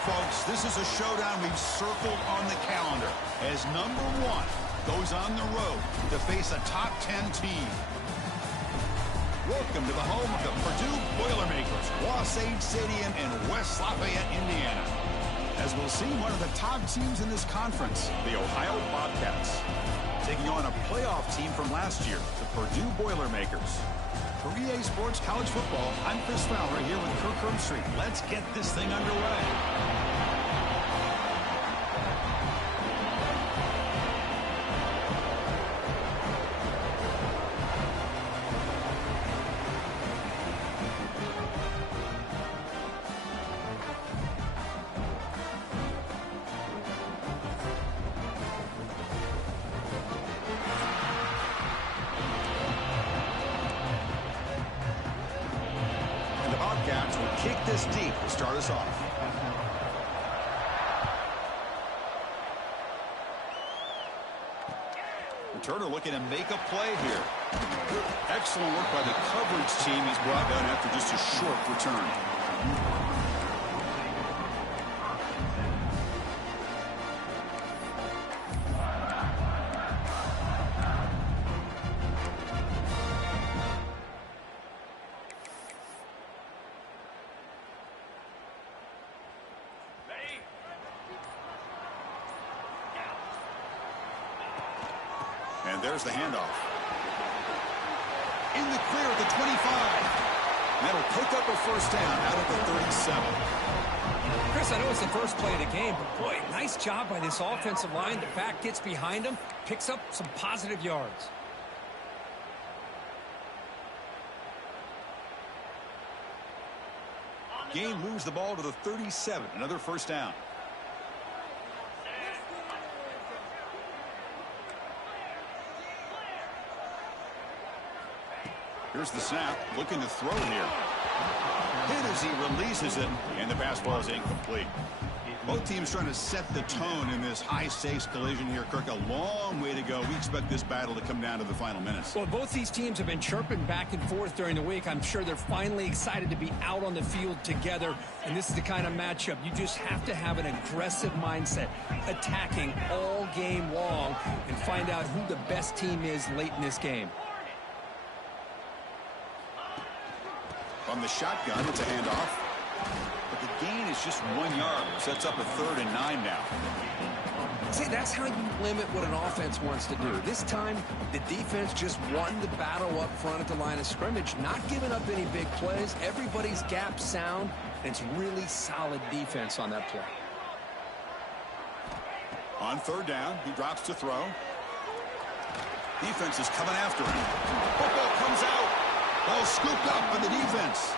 folks, this is a showdown we've circled on the calendar as number 1 goes on the road to face a top 10 team. Welcome to the home of the Purdue Boilermakers, Wasatch Stadium in West Lafayette, Indiana. As we'll see, one of the top teams in this conference, the Ohio Bobcats, taking on a playoff team from last year, the Purdue Boilermakers. For EA Sports College Football, I'm Chris Fowler here with Kirk Herbstreit. Let's get this thing underway. Bobcats will kick this deep to start us off. Returner looking to make a play here. Excellent work by the coverage team. He's brought down after just a short return. And there's the handoff. In the clear at the 25. That'll pick up a first down out of the 37. Chris, I know it's the first play of the game, but boy, nice job by this offensive line. The back gets behind him, picks up some positive yards. Gain moves the ball to the 37. Another first down. Here's the snap, looking to throw here. Hit as he releases it, and the pass ball is incomplete. Both teams trying to set the tone in this high-stakes collision here, Kirk. A long way to go. We expect this battle to come down to the final minutes. Well, both these teams have been chirping back and forth during the week. I'm sure they're finally excited to be out on the field together, and this is the kind of matchup you just have to have an aggressive mindset, attacking all game long, and find out who the best team is late in this game. From the shotgun, it's a handoff. But the gain is just 1 yard. Sets up a 3rd and 9 now. See, that's how you limit what an offense wants to do. This time, the defense just won the battle up front at the line of scrimmage, not giving up any big plays. Everybody's gap sound, and it's really solid defense on that play. On 3rd down, he drops to throw. Defense is coming after him. Football comes out. Ball scooped up by the defense.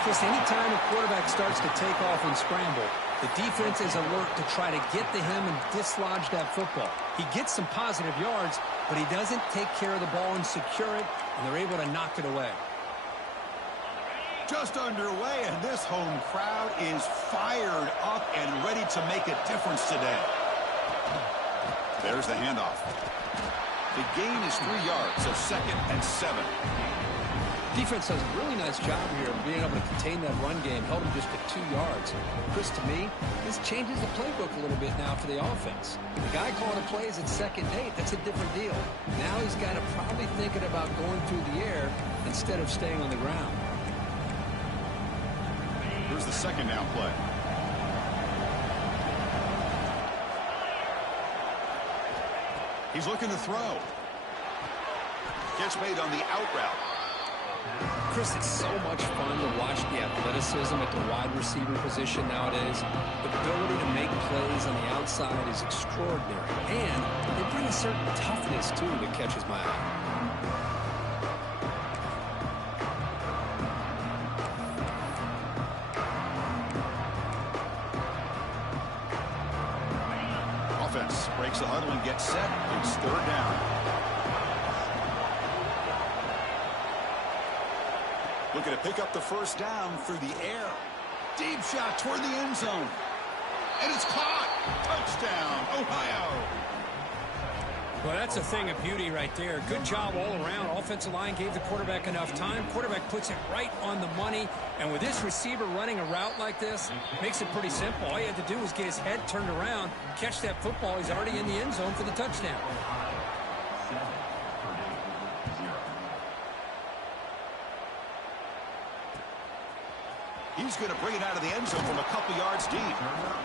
Chris, anytime a quarterback starts to take off and scramble, the defense is alert to try to get to him and dislodge that football. He gets some positive yards, but he doesn't take care of the ball and secure it, and they're able to knock it away. Just underway, and this home crowd is fired up and ready to make a difference today. There's the handoff. The gain is 3 yards, so 2nd and 7. Defense does a really nice job here of being able to contain that run game, held him just at 2 yards. Chris, to me, this changes the playbook a little bit now for the offense. The guy calling the plays at 2nd and 8, that's a different deal. Now he's got to probably thinking about going through the air instead of staying on the ground. Here's the 2nd down play. He's looking to throw. Catch made on the out route. Chris, it's so much fun to watch the athleticism at the wide receiver position nowadays. The ability to make plays on the outside is extraordinary. And they bring a certain toughness, too, that catches my eye. Offense breaks the huddle and gets set. It's 3rd down. Looking to pick up the first down through the air. Deep shot toward the end zone. And it's caught. Touchdown, Ohio. Well, that's a thing of beauty right there. Good job all around. Offensive line gave the quarterback enough time. Quarterback puts it right on the money. And with this receiver running a route like this, makes it pretty simple. All he had to do was get his head turned around, catch that football. He's already in the end zone for the touchdown. He's going to bring it out of the end zone from a couple yards deep.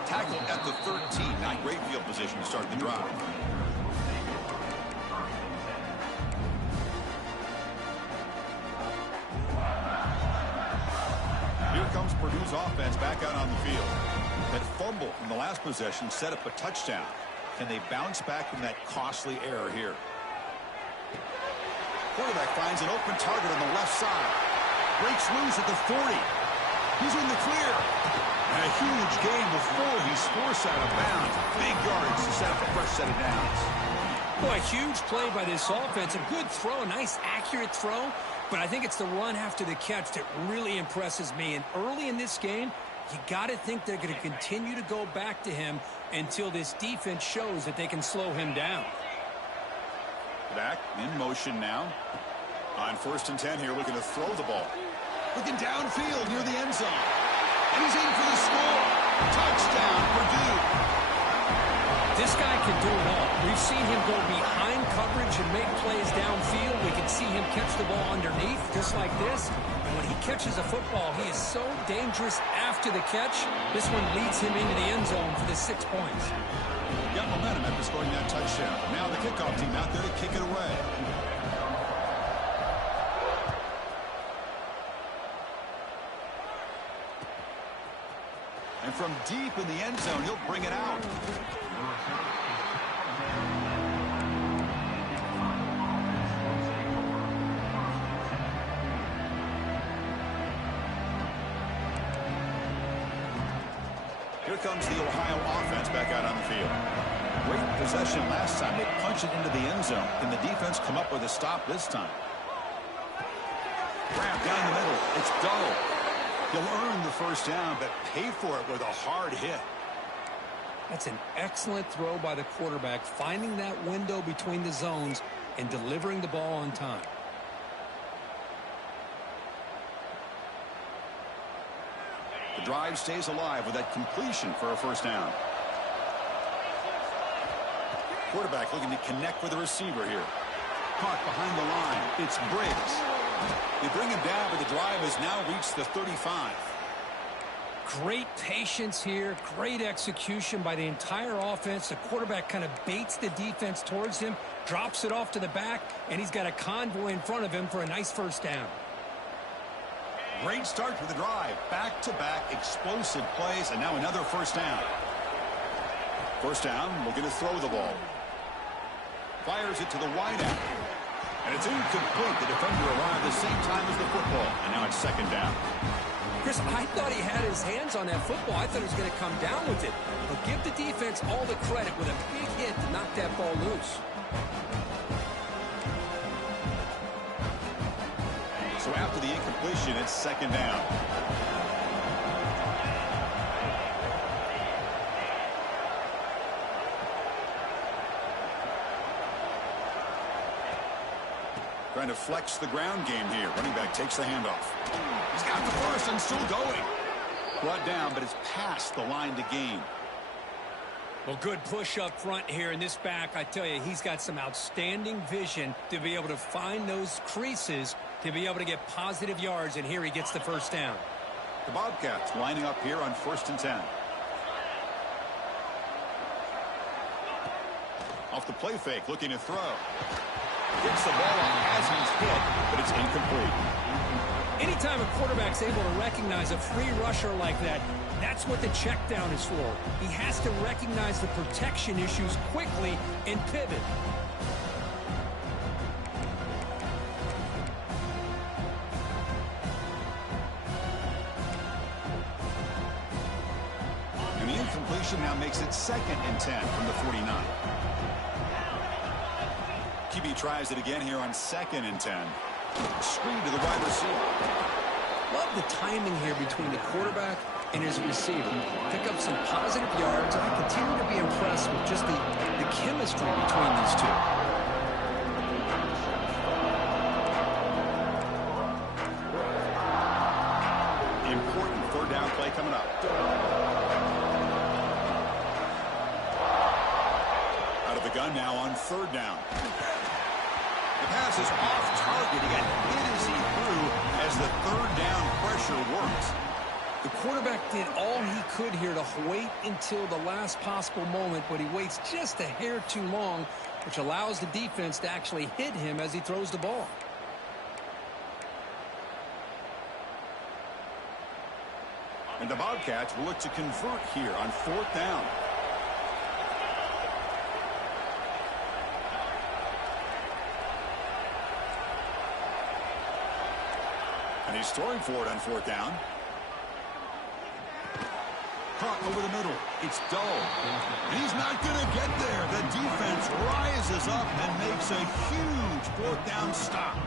Tackled at the 13. Not great field position to start the drive. Here comes Purdue's offense back out on the field. That fumble from the last possession set up a touchdown. Can they bounce back from that costly error here? Quarterback finds an open target on the left side. Breaks loose at the 40. He's in the clear. And a huge gain before he's forced out of bounds. Big yards to set up a fresh set of downs. Boy, a huge play by this offense. A good throw, a nice accurate throw. But I think it's the run after the catch that really impresses me. And early in this game, you got to think they're going to continue to go back to him until this defense shows that they can slow him down. Back in motion now. On 1st and 10 here, looking to throw the ball. Looking downfield near the end zone. And he's in for the score. Touchdown, Purdue. This guy can do it all. We've seen him go behind coverage and make plays downfield. We can see him catch the ball underneath, just like this. And when he catches a football, he is so dangerous after the catch. This one leads him into the end zone for the 6 points. Got momentum after scoring that touchdown. Now the kickoff team out there to kick it away. And from deep in the end zone, he'll bring it out. Here comes the Ohio offense back out on the field. Great possession last time. They punch it into the end zone. Can the defense come up with a stop this time? Wrap down the middle. It's double. He'll earn the first down, but pay for it with a hard hit. That's an excellent throw by the quarterback, finding that window between the zones and delivering the ball on time. The drive stays alive with that completion for a first down. Quarterback looking to connect with the receiver here. Caught behind the line. It's Briggs. They bring him down, but the drive has now reached the 35. Great patience here. Great execution by the entire offense. The quarterback kind of baits the defense towards him, drops it off to the back, and he's got a convoy in front of him for a nice first down. Great start for the drive. Back-to-back explosive plays, and now another first down. First down, looking to throw the ball. Fires it to the wideout. And it's incomplete. The defender arrived the same time as the football. And now it's second down. Chris, I thought he had his hands on that football. I thought he was going to come down with it. But give the defense all the credit with a big hit to knock that ball loose. So after the incompletion, it's second down. Trying to flex the ground game here. Running back takes the handoff. He's got the first and still going. Brought down, but it's past the line to gain. Well, good push up front here in this back. I tell you, he's got some outstanding vision to be able to find those creases to be able to get positive yards, and here he gets the first down. The Bobcats lining up here on 1st and 10. Off the play fake, looking to throw. Gets the ball on as he's hit, but it's incomplete. Anytime a quarterback's able to recognize a free rusher like that, that's what the check down is for. He has to recognize the protection issues quickly and pivot. And the incompletion now makes it 2nd and 10 from the 49. QB tries it again here on 2nd and 10. Screen to the wide receiver. Love the timing here between the quarterback and his receiver. Pick up some positive yards, and I continue to be impressed with just the chemistry between these two. important third down play coming up. Out of the gun now on third down. The pass is off target. He got hit as he threw as the third down pressure worked. The quarterback did all he could here to wait until the last possible moment, but he waits just a hair too long, which allows the defense to actually hit him as he throws the ball. And the Bobcats will look to convert here on fourth down. And he's throwing for it on fourth down. Caught over the middle. It's dull. And he's not going to get there. The defense rises up and makes a huge fourth down stop.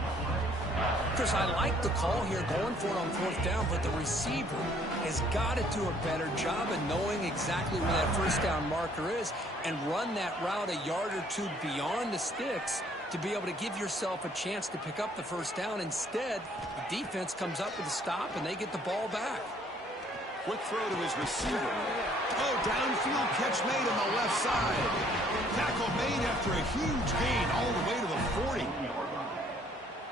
Chris, I like the call here going for it on fourth down, but the receiver has got to do a better job of knowing exactly where that first down marker is and run that route a yard or two beyond the sticks to be able to give yourself a chance to pick up the first down. Instead, the defense comes up with a stop and they get the ball back. Quick throw to his receiver. Oh, downfield catch made on the left side. Tackle made after a huge gain all the way to the 40.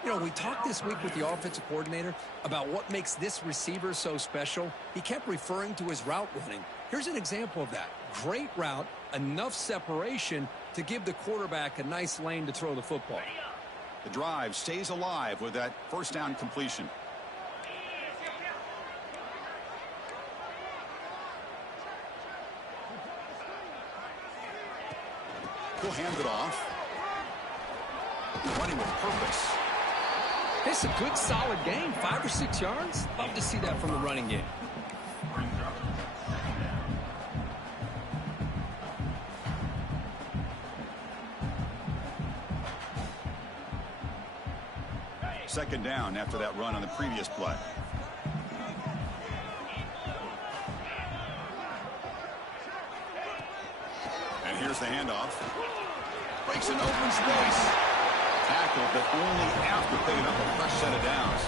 You know, we talked this week with the offensive coordinator about what makes this receiver so special. He kept referring to his route running. Here's an example of that. Great route, enough separation to give the quarterback a nice lane to throw the football. The drive stays alive with that first down completion. He'll hand it off. Running with purpose. It's a good, solid game. 5 or 6 yards. Love to see that from the running game. Second down after that run on the previous play. And here's the handoff. Breaks an open space. Tackled, but only after picking up a fresh set of downs.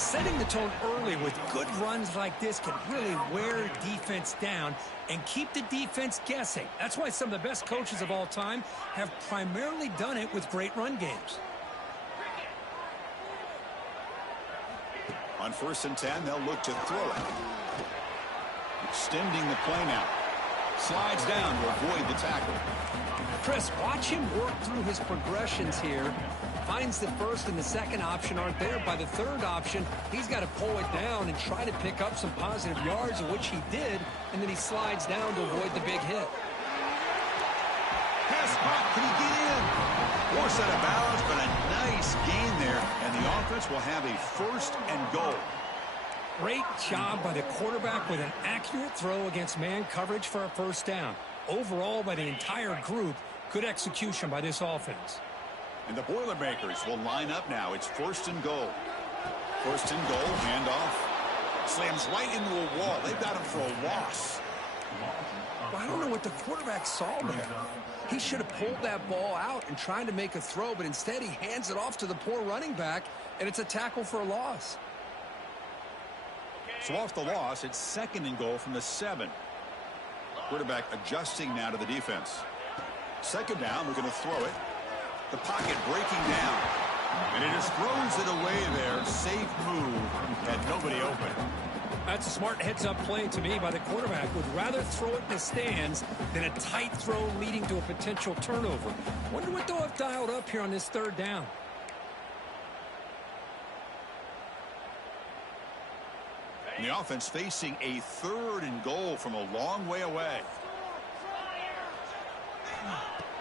Setting the tone early with good runs like this can really wear defense down and keep the defense guessing. That's why some of the best coaches of all time have primarily done it with great run games. On 1st and 10, they'll look to throw it. Extending the play now. Slides down to avoid the tackle. Chris, watch him work through his progressions here. Finds the first and the second option aren't there. By the third option, he's got to pull it down and try to pick up some positive yards, which he did, and then he slides down to avoid the big hit. Pass caught. Can he get in? Force out of bounds, but a nice gain there, and the offense will have a first and goal. Great job by the quarterback with an accurate throw against man coverage for a first down. Overall, by the entire group, good execution by this offense. And the Boilermakers will line up now. It's 1st and goal. 1st and goal, handoff. Slams right into a wall. They've got him for a loss. Well, I don't know what the quarterback saw there. He should have pulled that ball out and tried to make a throw, but instead he hands it off to the poor running back, and it's a tackle for a loss. So off the loss, it's 2nd and goal from the 7. Quarterback adjusting now to the defense. 2nd down, we're going to throw it. The pocket breaking down. And he just throws it away there. Safe move. Had nobody open. That's a smart heads-up play to me by the quarterback. Would rather throw it in the stands than a tight throw leading to a potential turnover. Wonder what they'll have dialed up here on this 3rd down. And the offense facing a 3rd and goal from a long way away.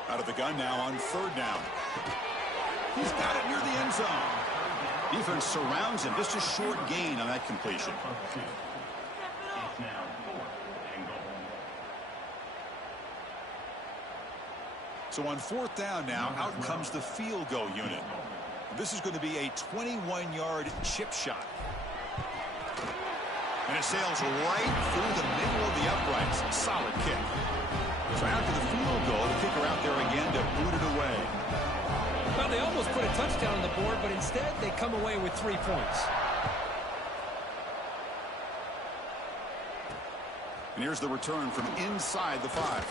Out of the gun now on 3rd down. He's got it near the end zone. Defense surrounds him. Just a short gain on that completion. So on 4th down now, out comes the field goal unit. This is going to be a 21-yard chip shot. And it sails right through the middle of the uprights. Solid kick. So after the field goal, the kicker out there again to boot it away. Well, they almost put a touchdown on the board, but instead they come away with 3 points. And here's the return from inside the 5.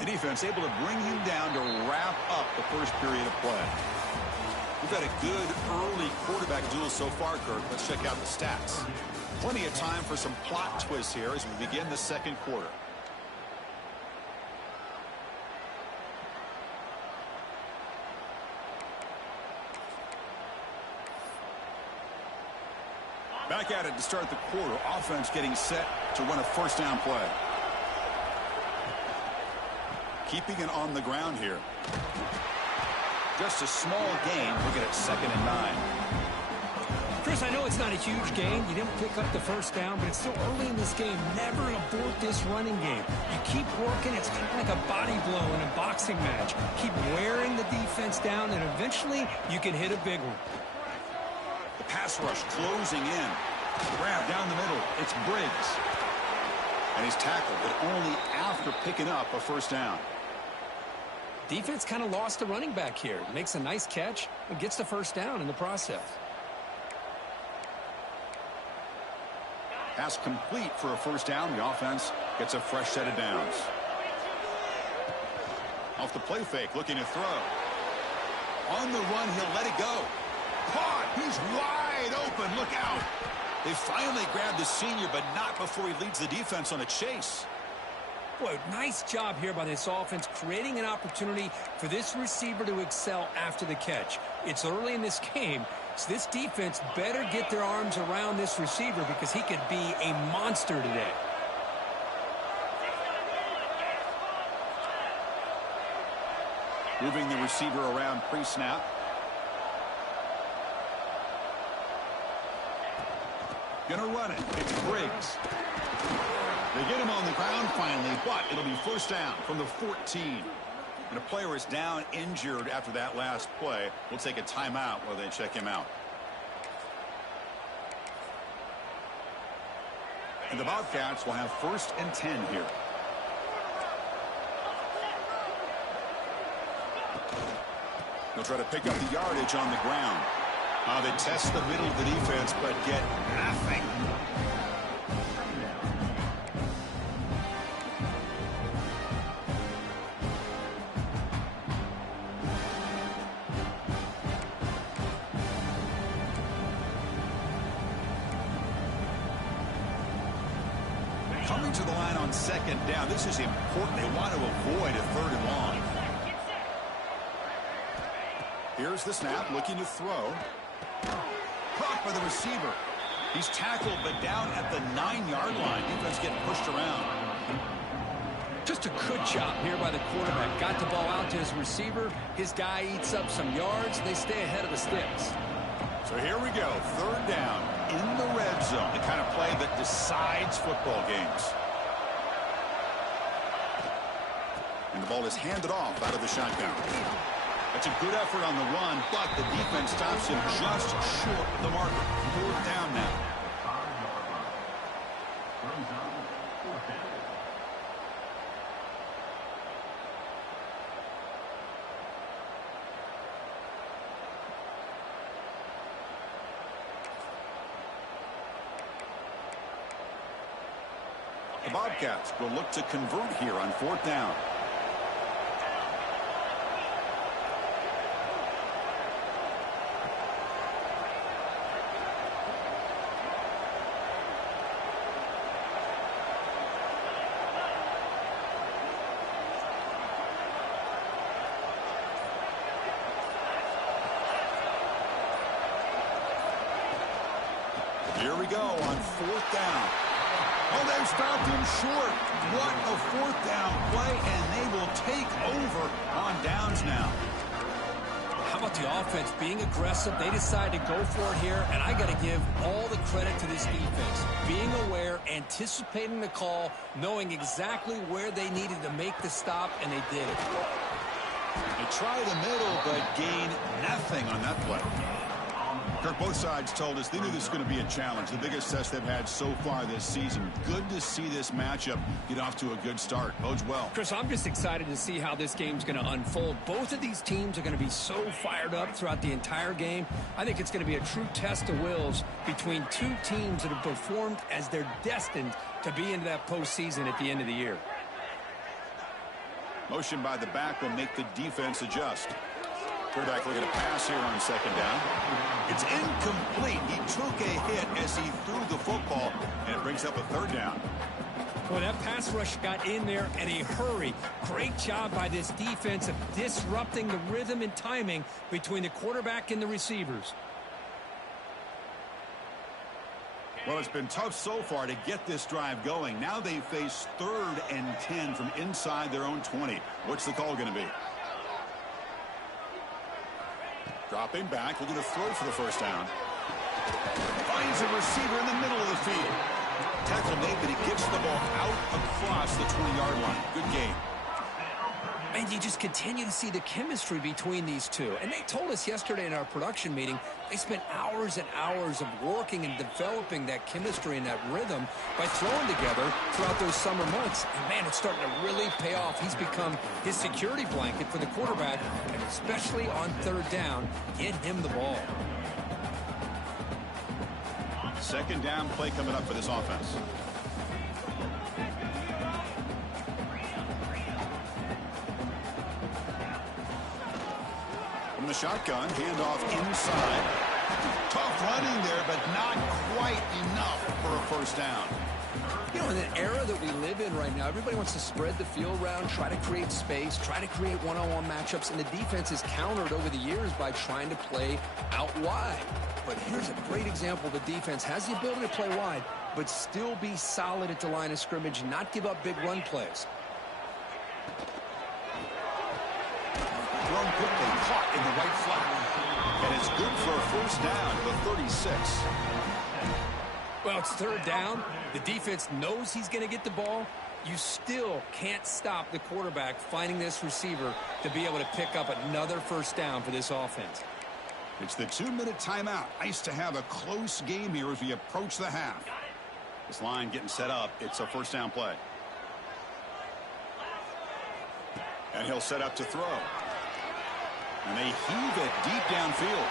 The defense able to bring him down to wrap up the first period of play. We've had a good early quarterback duel so far, Kirk. Let's check out the stats. Plenty of time for some plot twists here as we begin the second quarter. Back at it to start the quarter. Offense getting set to run a first down play. Keeping it on the ground here. Just a small gain. Looking at 2nd and 9. Chris, I know it's not a huge gain. You didn't pick up the first down, but it's still early in this game. Never abort this running game. You keep working. It's kind of like a body blow in a boxing match. Keep wearing the defense down, and eventually you can hit a big one. The pass rush closing in. Grab down the middle. It's Briggs. And he's tackled, but only after picking up a first down. Defense kind of lost the running back here. Makes a nice catch and gets the first down in the process. Pass complete for a first down. The offense gets a fresh set of downs. Off the play fake, looking to throw. On the run, he'll let it go. Caught. He's wide open. Look out. They finally grabbed the senior, but not before he leads the defense on a chase. Boy, nice job here by this offense, creating an opportunity for this receiver to excel after the catch. It's early in this game, so this defense better get their arms around this receiver because he could be a monster today. Moving the receiver around pre-snap. Gonna run it. It's Briggs. They get him on the ground finally, but it'll be first down from the 14. And a player is down injured after that last play. We'll take a timeout while they check him out. And the Bobcats will have 1st and 10 here. They'll try to pick up the yardage on the ground. They test the middle of the defense, but get nothing. Coming to the line on 2nd down. This is important. They want to avoid a 3rd and long. Here's the snap, looking to throw. Caught by the receiver. He's tackled, but down at the 9-yard line. Defense getting pushed around. Just a good job here by the quarterback. Got the ball out to his receiver. His guy eats up some yards. They stay ahead of the sticks. So here we go. 3rd down in the red zone. The kind of play that decides football games. And the ball is handed off out of the shotgun. That's a good effort on the run, but the defense stops him just short of the marker. 4th down now. The Bobcats will look to convert here on 4th down. Here we go on 4th down. Oh, they've stopped him short. What a 4th down play, and they will take over on downs now. How about the offense being aggressive? They decide to go for it here, and I got to give all the credit to this defense. Being aware, anticipating the call, knowing exactly where they needed to make the stop, and they did it. They try the middle, but gain nothing on that play. Kirk, both sides told us they knew this was going to be a challenge, the biggest test they've had so far this season. Good to see this matchup get off to a good start. Bodes well. Chris, I'm just excited to see how this game's going to unfold. Both of these teams are going to be so fired up throughout the entire game. I think it's going to be a true test of wills between two teams that have performed as they're destined to be into that postseason at the end of the year. Motion by the back will make the defense adjust. Quarterback looking to pass here on second down. It's incomplete. He took a hit as he threw the football, and it brings up a third down. Well, that pass rush got in there in a hurry. Great job by this defense of disrupting the rhythm and timing between the quarterback and the receivers. Well, it's been tough so far to get this drive going. Now they face 3rd and 10 from inside their own 20. What's the call going to be? Dropping back, looking to throw for the first down. Finds a receiver in the middle of the field. Tackle made, but he gets the ball out across the 20-yard line. Good game. And you just continue to see the chemistry between these two. And they told us yesterday in our production meeting, they spent hours and hours of working and developing that chemistry and that rhythm by throwing together throughout those summer months. And, man, it's starting to really pay off. He's become his security blanket for the quarterback, and especially on 3rd down, get him the ball. Second down play coming up for this offense. From the shotgun, handoff inside. Tough running there, but not quite enough for a first down. You know, in an era that we live in right now, everybody wants to spread the field around, try to create space, try to create one-on-one matchups, and the defense is countered over the years by trying to play out wide. But here's a great example. The defense has the ability to play wide, but still be solid at the line of scrimmage, not give up big run plays. Thrown quickly, caught in the right flat. And it's good for a first down to the 36. Well, it's 3rd down. The defense knows he's going to get the ball. You still can't stop the quarterback finding this receiver to be able to pick up another first down for this offense. It's the 2-minute timeout. Nice to have a close game here as we approach the half. This line getting set up. It's a first down play. And he'll set up to throw. And they heave it deep downfield.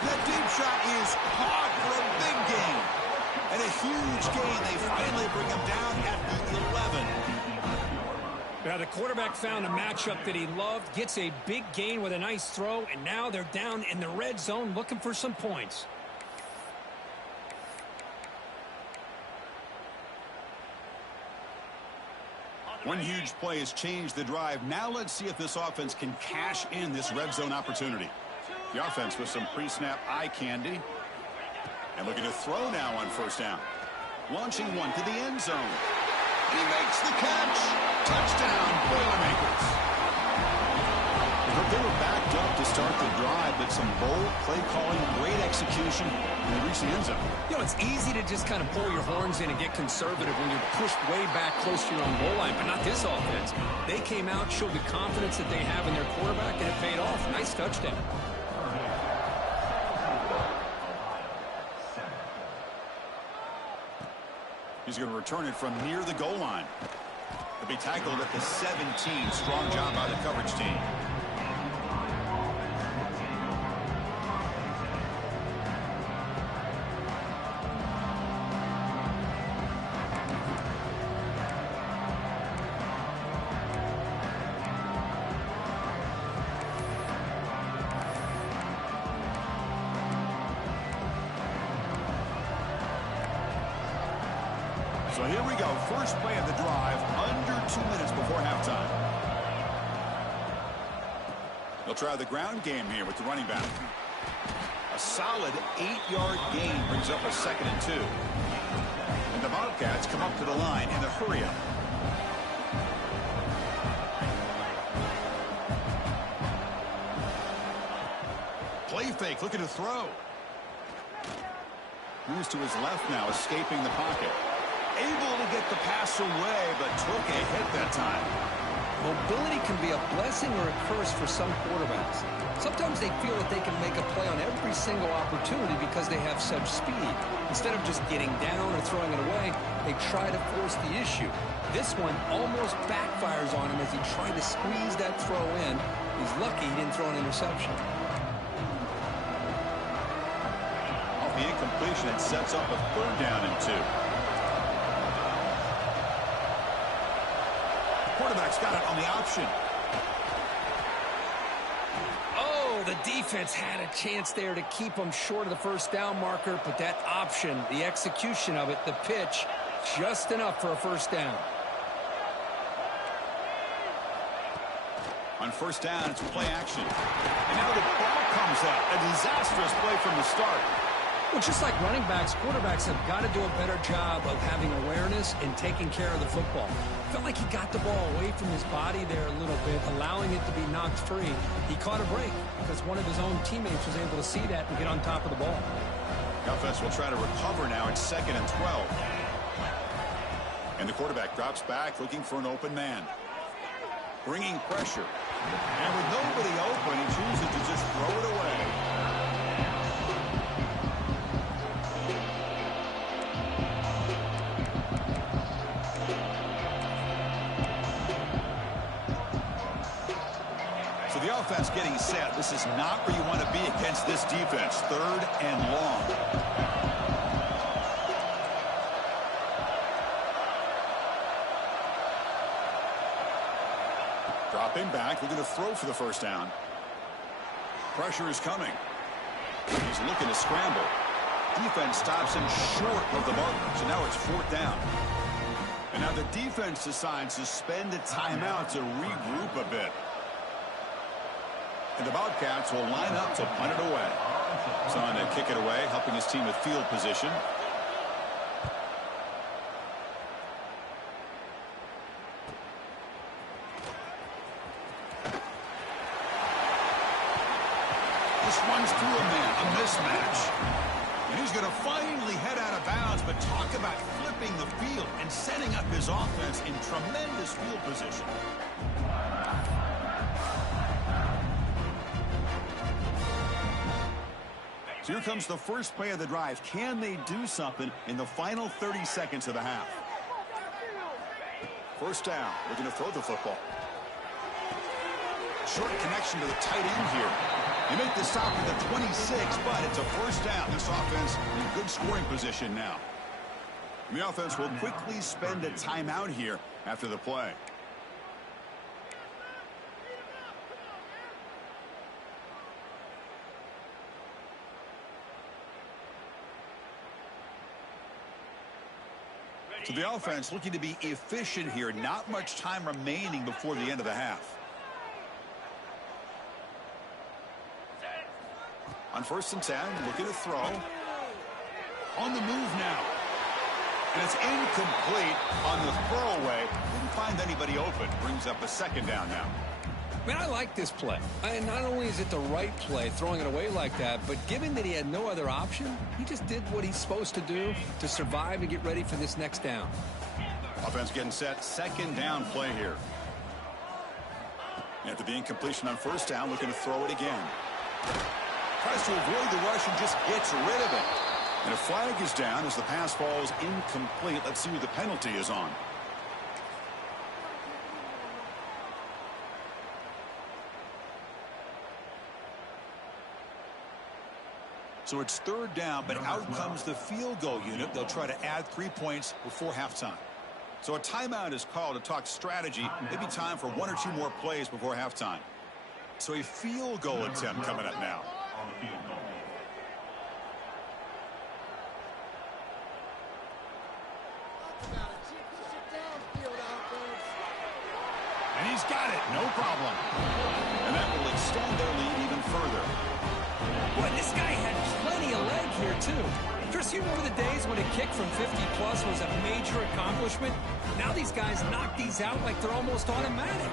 That deep shot is caught for a big gain. And a huge gain. They finally bring him down at the 11. Now, the quarterback found a matchup that he loved, gets a big gain with a nice throw, and now they're down in the red zone looking for some points. One huge play has changed the drive. Now let's see if this offense can cash in this red zone opportunity. The offense with some pre-snap eye candy. And looking to throw now on first down. Launching one to the end zone. He makes the catch. Touchdown, Boilermakers. They were backed up to start the drive, but some bold play calling, great execution, and they reach the end zone. You know, it's easy to just kind of pull your horns in and get conservative when you're pushed way back close to your own goal line, but not this offense. They came out, showed the confidence that they have in their quarterback, and it paid off. Nice touchdown. He's going to return it from near the goal line. He'll be tackled at the 17. Strong job by the coverage team. So here we go. First play of the drive, under 2 minutes before halftime. They'll try the ground game here with the running back. A solid 8-yard gain brings up a 2nd and 2. And the Bobcats come up to the line in a hurry-up. Play fake, looking to throw. Moves to his left now, escaping the pocket. Able to get the pass away, but took a hit that time. Mobility can be a blessing or a curse for some quarterbacks. Sometimes they feel that they can make a play on every single opportunity because they have such speed. Instead of just getting down or throwing it away, they try to force the issue. This one almost backfires on him as he tried to squeeze that throw in. He's lucky he didn't throw an interception. Off the incompletion, it sets up a 3rd down and 2. Quarterback's got it on the option. Oh, the defense had a chance there to keep him short of the 1st down marker, but that option, the execution of it, the pitch, just enough for a 1st down. On 1st down, it's play action. And now the ball comes out. A disastrous play from the start. Well, just like running backs, quarterbacks have got to do a better job of having awareness and taking care of the football. Felt like he got the ball away from his body there a little bit, allowing it to be knocked free. He caught a break because one of his own teammates was able to see that and get on top of the ball. The offense will try to recover now. It's 2nd and 12. And the quarterback drops back looking for an open man. Bringing pressure. And with nobody open, he chooses to just throw it away. So the offense getting set. This is not where you want to be against this defense. 3rd and long. Dropping back, looking to throw for the 1st down. Pressure is coming. He's looking to scramble. Defense stops him short of the marker, so now it's 4th down. And now the defense decides to spend a timeout to regroup a bit. And the Bobcats will line up to punt it away. Son to kick it away, helping his team with field position. Just runs through a man, a mismatch. And he's going to finally head out of bounds, but talk about flipping the field and setting up his offense in tremendous field position. So here comes the first play of the drive. Can they do something in the final 30 seconds of the half? 1st down, looking to throw the football. Short connection to the tight end here. They make the stop at the 26, but it's a 1st down. This offense in good scoring position now. And the offense will quickly spend a timeout here after the play. So the offense looking to be efficient here. Not much time remaining before the end of the half. On 1st and 10, looking to throw. On the move now. And it's incomplete on the throwaway. Didn't find anybody open. Brings up a 2nd down now. Man, I like this play. And not only is it the right play, throwing it away like that, but given that he had no other option, he just did what he's supposed to do to survive and get ready for this next down. Offense getting set. 2nd down play here. After the incompletion on 1st down, looking to throw it again. Tries to avoid the rush and just gets rid of it. And a flag is down as the pass falls incomplete. Let's see who the penalty is on. So it's 3rd down, but out comes the field goal unit. They'll try to add 3 points before halftime. So a timeout is called to talk strategy. Maybe time for 1 or 2 more plays before halftime. So a field goal attempt coming up now. And he's got it, no problem. And that will extend their lead even further. Boy, this guy had plenty of leg here, too. Chris, you remember the days when a kick from 50-plus was a major accomplishment? Now these guys knock these out like they're almost automatic.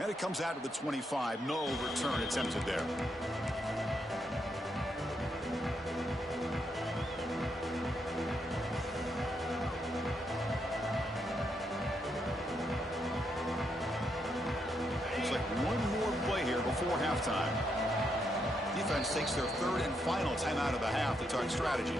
And it comes out to the 25. No return attempted there. Looks like one more play here before halftime. Defense takes their third and final timeout of the half to talk strategy.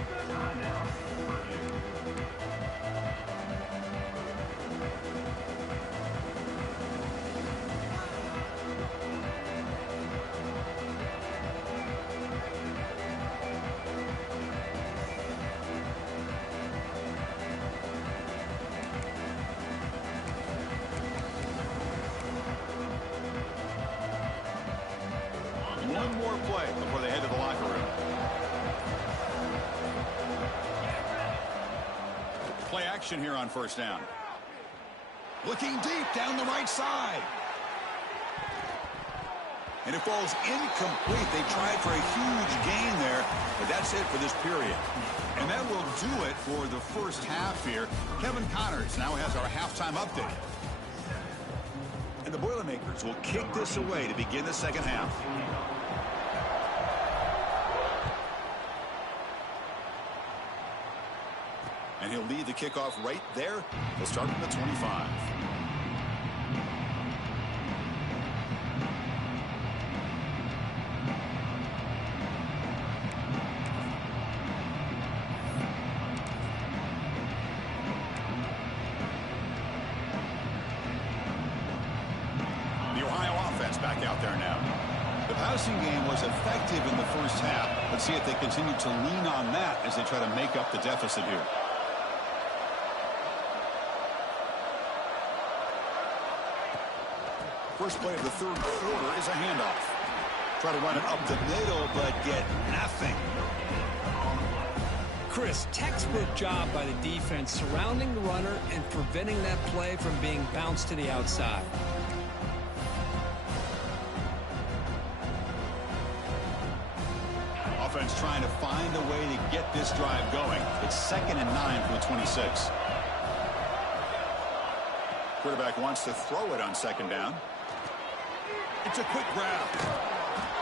One more play before they head to the locker room. Play action here on first down. Looking deep down the right side. And it falls incomplete. They tried for a huge gain there, but that's it for this period. And that will do it for the first half here. Kevin Connors now has our halftime update. And the Boilermakers will kick this away to begin the second half. And he'll lead the kickoff right there. He'll start from the 25. The Ohio offense back out there now. The passing game was effective in the first half. Let's see if they continue to lean on that as they try to make up the deficit here. First play of the third quarter is a handoff. Try to run it up the middle, but get nothing. Chris, textbook job by the defense surrounding the runner and preventing that play from being bounced to the outside. Offense trying to find a way to get this drive going. It's 2nd and 9 from the 26. Quarterback wants to throw it on second down. It's a quick grab.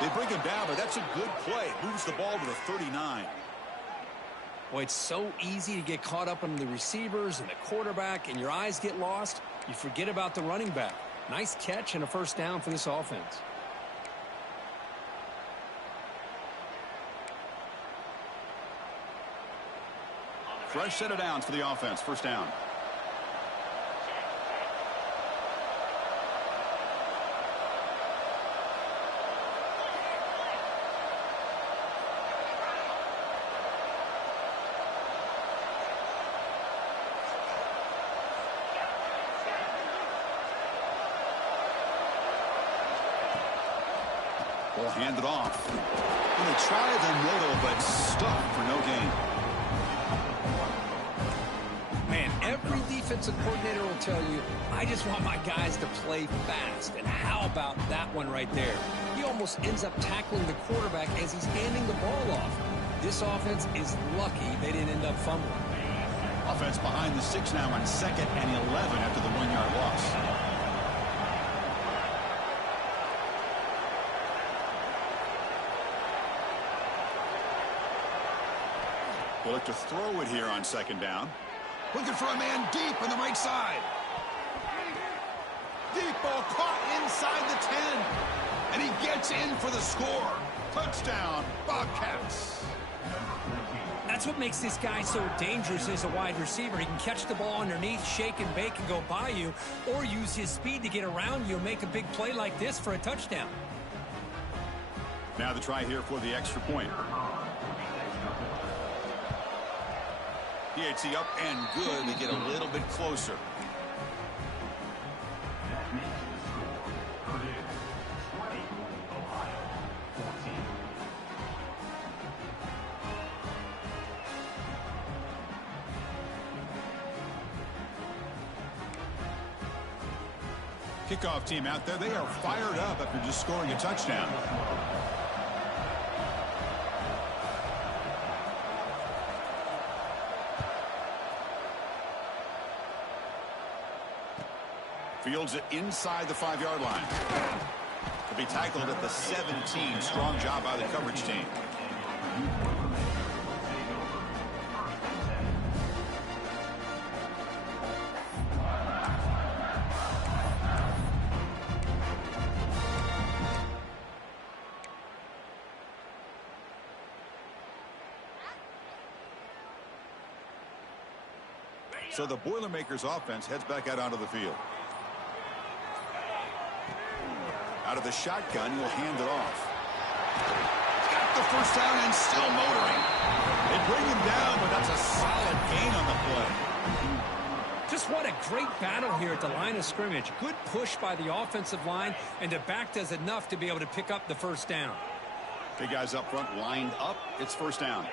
They bring him down, but that's a good play. Moves the ball to the 39. Boy, it's so easy to get caught up on the receivers and the quarterback, and your eyes get lost. You forget about the running back. Nice catch and a first down for this offense. Fresh set of downs for the offense. First down. Ball handed off. Going to try the middle, but stuck for no gain. Man, every defensive coordinator will tell you, I just want my guys to play fast. And how about that one right there? He almost ends up tackling the quarterback as he's handing the ball off. This offense is lucky they didn't end up fumbling. Offense behind the 6 now on 2nd and 11 after the 1-yard loss. We'll look to throw it here on second down. Looking for a man deep on the right side. Deep ball caught inside the 10. And he gets in for the score. Touchdown, Bobcats. That's what makes this guy so dangerous as a wide receiver. He can catch the ball underneath, shake and bake and go by you, or use his speed to get around you and make a big play like this for a touchdown. Now the try here for the extra point. PAT up and good. They get a little bit closer. Kickoff team out there. They are fired up after just scoring a touchdown. Fields it inside the 5-yard line. To be tackled at the 17. Strong job by the coverage team. So the Boilermakers offense heads back out onto the field. Out of the shotgun, he'll hand it off. Got the first down and still motoring. They bring him down, but that's a solid gain on the play. Just what a great battle here at the line of scrimmage. Good push by the offensive line, and the back does enough to be able to pick up the first down. Big guys up front lined up. It's first down.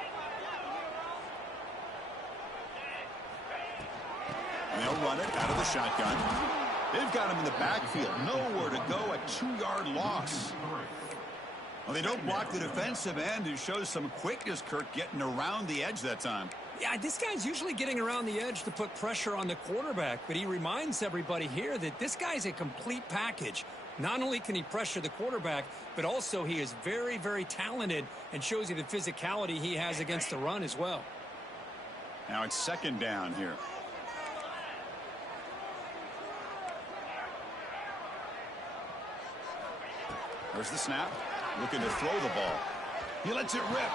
And they'll run it out of the shotgun. They've got him in the backfield. Nowhere to go. A 2-yard loss. Well, they don't block the defensive end, who shows some quickness, Kirk, getting around the edge that time. Yeah, this guy's usually getting around the edge to put pressure on the quarterback, but he reminds everybody here that this guy's a complete package. Not only can he pressure the quarterback, but also he is very, very talented and shows you the physicality he has against the run as well. Now it's second down here. There's the snap. Looking to throw the ball. He lets it rip.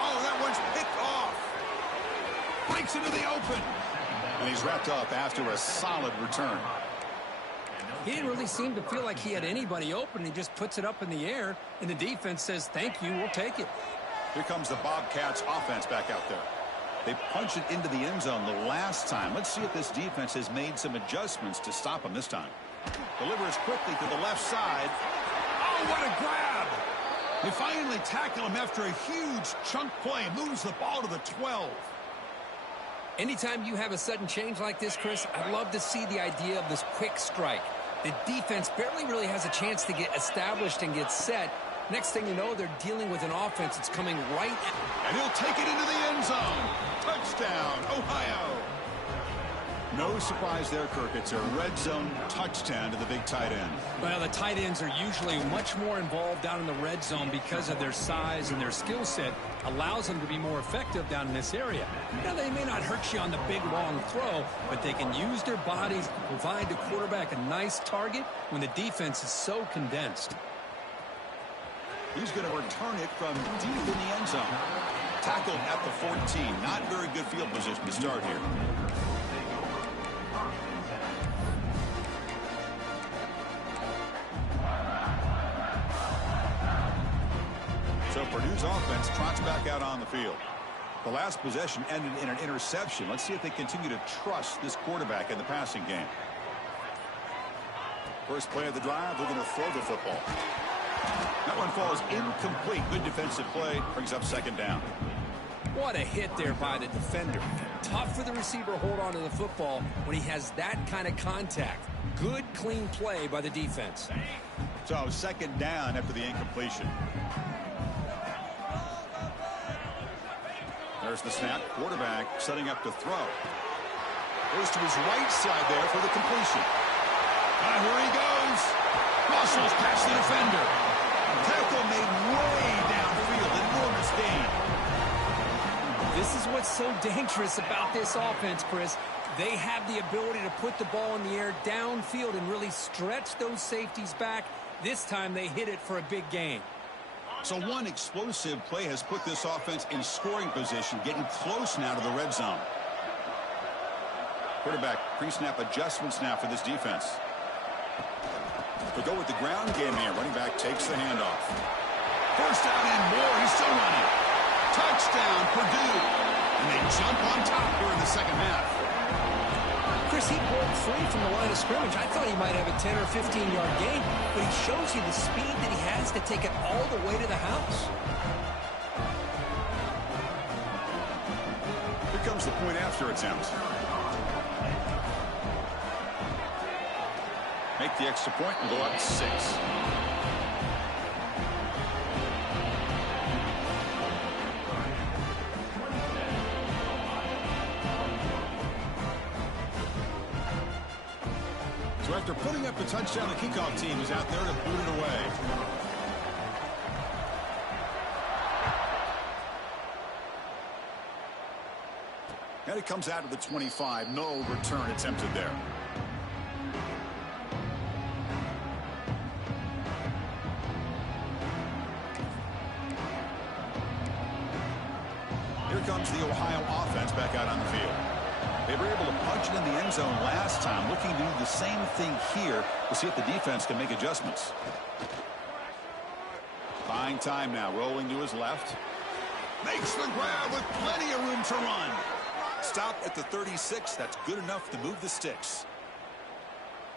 Oh, that one's picked off. Breaks into the open. And he's wrapped up after a solid return. He didn't really seem to feel like he had anybody open. He just puts it up in the air, and the defense says, thank you, we'll take it. Here comes the Bobcats offense back out there. They punched it into the end zone the last time. Let's see if this defense has made some adjustments to stop them this time. Delivers quickly to the left side. Oh, what a grab! They finally tackle him after a huge chunk play. Moves the ball to the 12. Anytime you have a sudden change like this, Chris, I'd love to see the idea of this quick strike. The defense barely really has a chance to get established and get set. Next thing you know, they're dealing with an offense that's coming right at... And he'll take it into the end zone. Touchdown, Ohio. No surprise there, Kirk. It's a red zone touchdown to the big tight end. Well, the tight ends are usually much more involved down in the red zone because of their size, and their skill set allows them to be more effective down in this area. Now, they may not hurt you on the big, long throw, but they can use their bodies to provide the quarterback a nice target when the defense is so condensed. He's going to return it from deep in the end zone. Tackled at the 14. Not very good field position to start here. So Purdue's offense trots back out on the field. The last possession ended in an interception. Let's see if they continue to trust this quarterback in the passing game. First play of the drive, they're going to throw the football. That one falls incomplete. Good defensive play. Brings up second down. What a hit there by the defender. Tough for the receiver to hold on to the football when he has that kind of contact. Good, clean play by the defense. So second down after the incompletion. There's the snap. Quarterback setting up to throw. Goes to his right side there for the completion. Here he goes. Muscles past the defender. Tackle made way downfield. Enormous gain. This is what's so dangerous about this offense, Chris. They have the ability to put the ball in the air downfield and really stretch those safeties back. This time they hit it for a big gain. So one explosive play has put this offense in scoring position, getting close now to the red zone. Quarterback pre-snap adjustments now for this defense. They go with the ground game here. Running back takes the handoff. First down and more. He's still running. Touchdown, Purdue. And they jump on top here in the second half. Chris, he broke free from the line of scrimmage. I thought he might have a 10 or 15-yard gain, but he shows you the speed that he has to take it all the way to the house. Here comes the point after attempt. Make the extra point and go up 6. So after putting up the touchdown, the kickoff team is out there to boot it away. And it comes out of the 25. No return attempted there. Here comes the Ohio offense back out on the field. They were able to punch it in the end zone last time, looking to do the same thing here to see if the defense can make adjustments. Buying time now, rolling to his left. Makes the grab with plenty of room to run. Stop at the 36. That's good enough to move the sticks.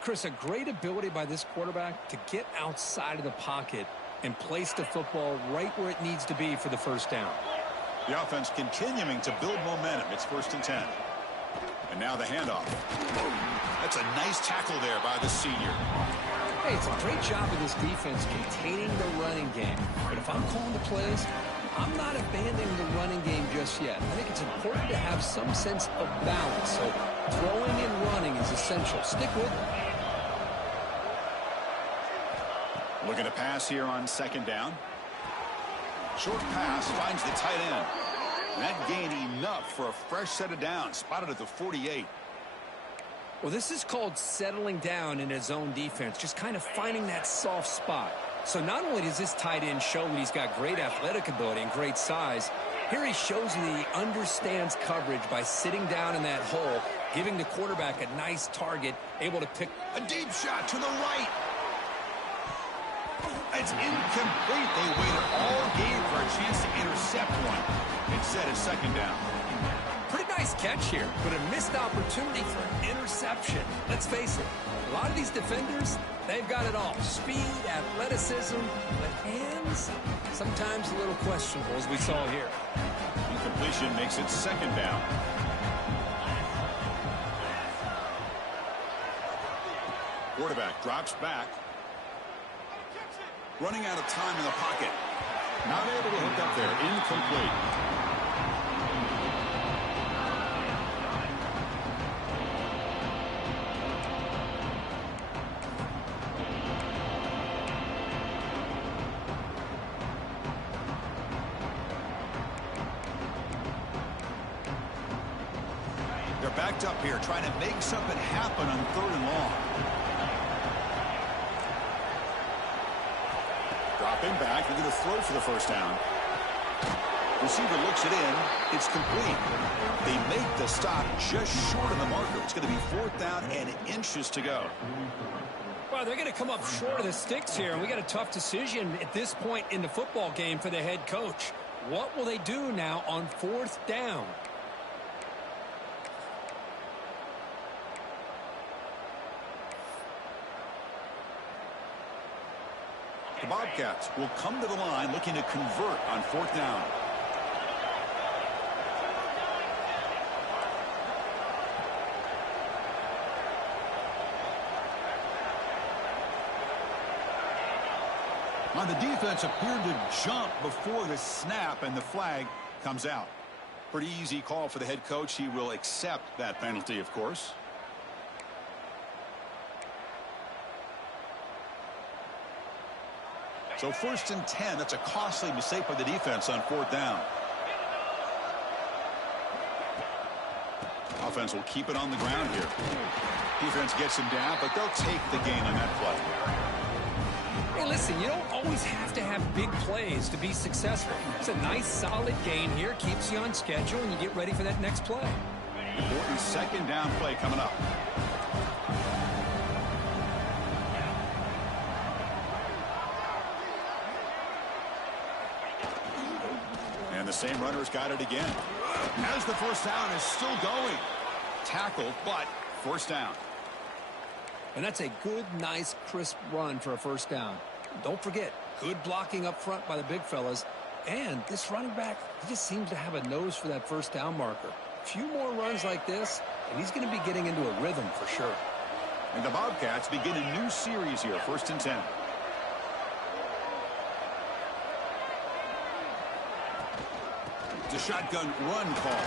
Chris, a great ability by this quarterback to get outside of the pocket and place the football right where it needs to be for the first down. The offense continuing to build momentum. It's 1st and 10. And now the handoff. That's a nice tackle there by the senior. Hey, it's a great job of this defense containing the running game. But if I'm calling the plays, I'm not abandoning the running game just yet. I think it's important to have some sense of balance. So throwing and running is essential. Stick with it. Looking to pass here on 2nd down. Short pass finds the tight end. That gained enough for a fresh set of downs. Spotted at the 48. Well, this is called settling down in his zone defense, just kind of finding that soft spot. So not only does this tight end show that he's got great athletic ability and great size, here he shows that he understands coverage by sitting down in that hole, giving the quarterback a nice target, able to pick a deep shot to the right. It's incomplete. They waited all game for a chance to intercept one. Instead, it's 2nd down. Pretty nice catch here, but a missed opportunity for an interception. Let's face it, a lot of these defenders, they've got it all. Speed, athleticism, but hands, sometimes a little questionable, as we saw here. Incompletion makes it 2nd down. Quarterback drops back. Running out of time in the pocket. Not able to hook up there. Incomplete. They're backed up here, trying to make something happen on 3rd and long. Dropping back, they're going to throw for the 1st down. Receiver looks it in. It's complete. They make the stop just short of the marker. It's going to be 4th down and inches to go. Well, they're going to come up short of the sticks here, and we got a tough decision at this point in the football game for the head coach. What will they do now on 4th down? The Bobcats will come to the line looking to convert on 4th down. On the defense, appeared to jump before the snap, and the flag comes out. Pretty easy call for the head coach. He will accept that penalty, of course. So 1st and 10, that's a costly mistake by the defense on 4th down. Offense will keep it on the ground here. Defense gets him down, but they'll take the gain on that play. Hey, listen, you don't always have to have big plays to be successful. It's a nice, solid gain here, keeps you on schedule, and you get ready for that next play. Important 2nd down play coming up. And the same runner's got it again. As the 1st down is still going. Tackled, but 1st down. And that's a good, nice, crisp run for a 1st down. Don't forget, good blocking up front by the big fellas. And this running back, he just seems to have a nose for that 1st down marker. A few more runs like this, and he's going to be getting into a rhythm for sure. And the Bobcats begin a new series here, 1st and 10. It's a shotgun run call.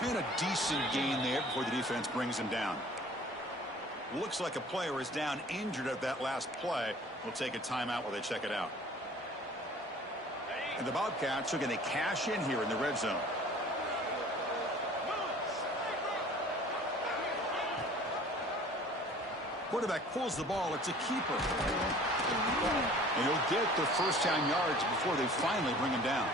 And a decent gain there before the defense brings him down. Looks like a player is down injured at that last play. We'll take a timeout while they check it out. And the Bobcats are going to cash in here in the red zone. Quarterback pulls the ball. It's a keeper. And he'll get the 1st down yards before they finally bring him down.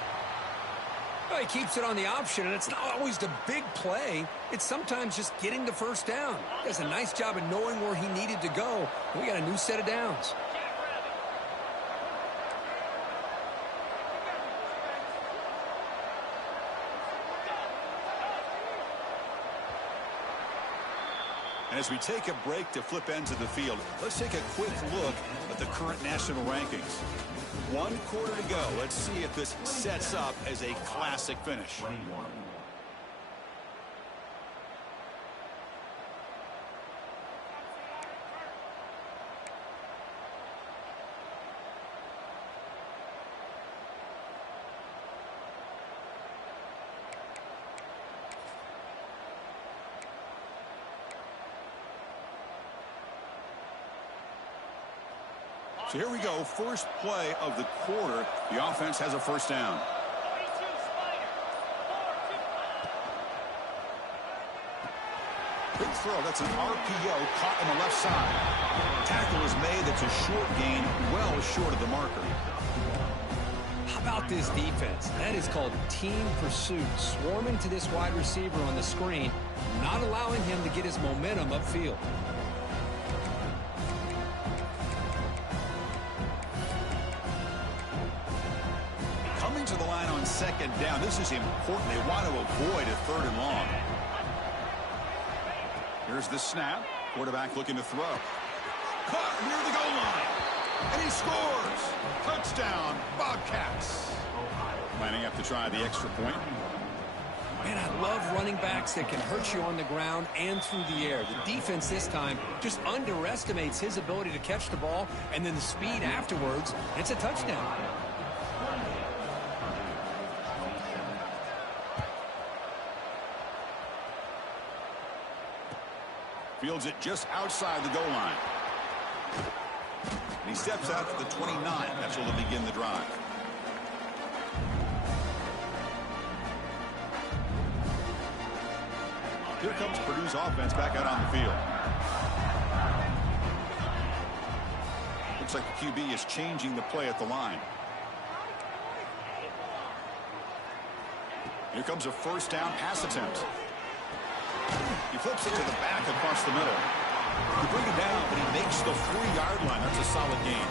Well, he keeps it on the option, and it's not always the big play. It's sometimes just getting the first down. He does a nice job of knowing where he needed to go. We got a new set of downs. And as we take a break to flip ends of the field, let's take a quick look at the current national rankings. 1 quarter to go. Let's see if this sets up as a classic finish. So here we go, first play of the quarter. The offense has a first down. Big throw, that's an RPO caught on the left side. Tackle is made, that's a short gain, well short of the marker. How about this defense? That is called team pursuit. Swarming to this wide receiver on the screen, not allowing him to get his momentum upfield. To the line on second down. This is important. They want to avoid a third and long. Here's the snap. Quarterback looking to throw. Caught near the goal line. And he scores. Touchdown, Bobcats. Lining up to try the extra point. Man, I love running backs that can hurt you on the ground and through the air. The defense this time just underestimates his ability to catch the ball, and then the speed afterwards. It's a touchdown. Fields it just outside the goal line. And he steps out to the 29. That's where they'll begin the drive. Here comes Purdue's offense back out on the field. Looks like the QB is changing the play at the line. Here comes a first down pass attempt. He flips it to the back across the middle. He bring it down, but he makes the 3-yard line. That's a solid gain.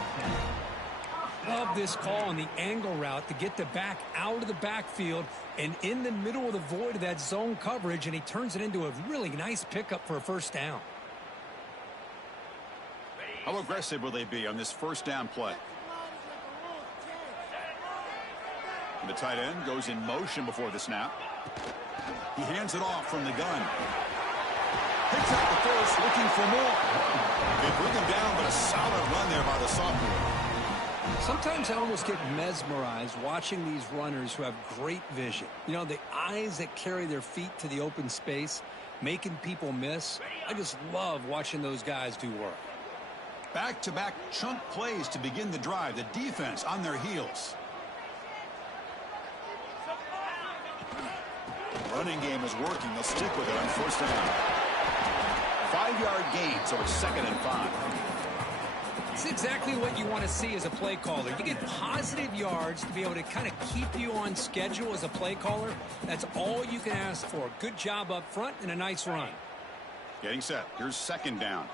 Love this call on the angle route to get the back out of the backfield and in the middle of the void of that zone coverage, and he turns it into a really nice pickup for a first down. How aggressive will they be on this first down play? And the tight end goes in motion before the snap. He hands it off from the gun. Picks up the first, looking for more. They bring him down, but a solid run there by the sophomore. Sometimes I almost get mesmerized watching these runners who have great vision. You know, the eyes that carry their feet to the open space, making people miss. I just love watching those guys do work. Back-to-back chunk plays to begin the drive. The defense on their heels. Running game is working. They'll stick with it on first down. 5-yard gain, so it's 2nd and 5. It's exactly what you want to see as a play caller. You get positive yards to be able to kind of keep you on schedule as a play caller. That's all you can ask for. Good job up front and a nice run. Getting set. Here's 2nd down.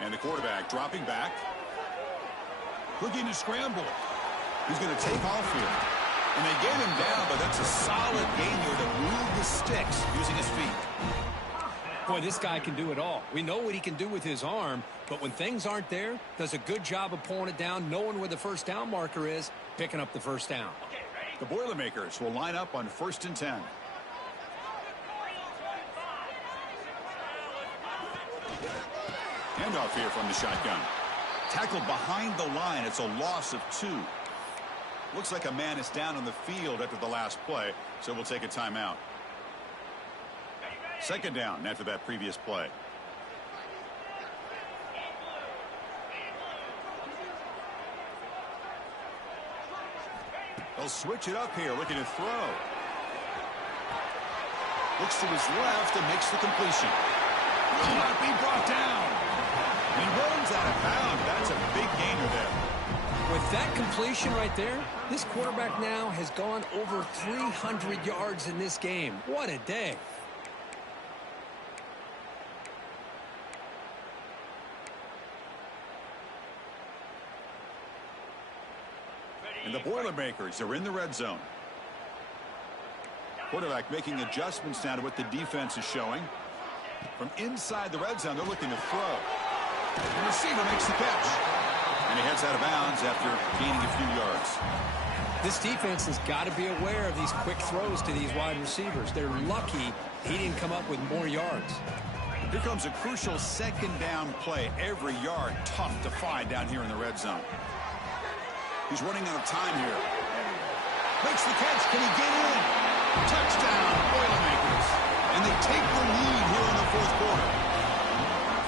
And the quarterback dropping back. Looking to scramble. He's going to take off here. And they get him down, but that's a solid gain here to move the sticks using his feet. Boy, this guy can do it all. We know what he can do with his arm, but when things aren't there, does a good job of pulling it down, knowing where the first down marker is, picking up the first down. The Boilermakers will line up on 1st and 10. Handoff here from the shotgun. Tackled behind the line. It's a loss of 2. Looks like a man is down on the field after the last play, so we'll take a timeout. 2nd down after that previous play. They'll switch it up here, looking to throw. Looks to his left and makes the completion. Will not be brought down. And he runs out of bounds. That's a big gainer there. With that completion right there, this quarterback now has gone over 300 yards in this game. What a day. And the Boilermakers are in the red zone. Quarterback making adjustments now to what the defense is showing. From inside the red zone, they're looking to throw. The receiver makes the catch. And he heads out of bounds after gaining a few yards. This defense has got to be aware of these quick throws to these wide receivers. They're lucky he didn't come up with more yards. Here comes a crucial second down play. Every yard tough to find down here in the red zone. He's running out of time here. Makes the catch. Can he get in? Touchdown, Boilermakers. And they take the lead here in the fourth quarter.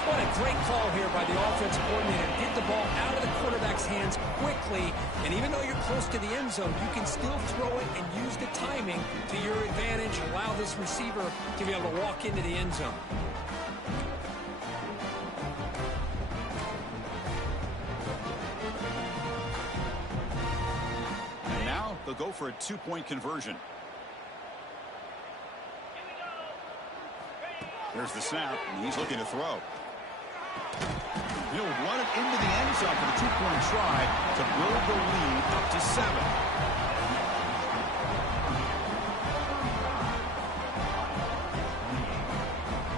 What a great call here by the offensive coordinator. Get the ball out of the quarterback's hands quickly. And even though you're close to the end zone, you can still throw it and use the timing to your advantage. Allow this receiver to be able to walk into the end zone. And now they'll go for a two-point conversion. There's the snap, and he's looking to throw. He'll run it into the end zone for the two-point try to build the lead up to 7.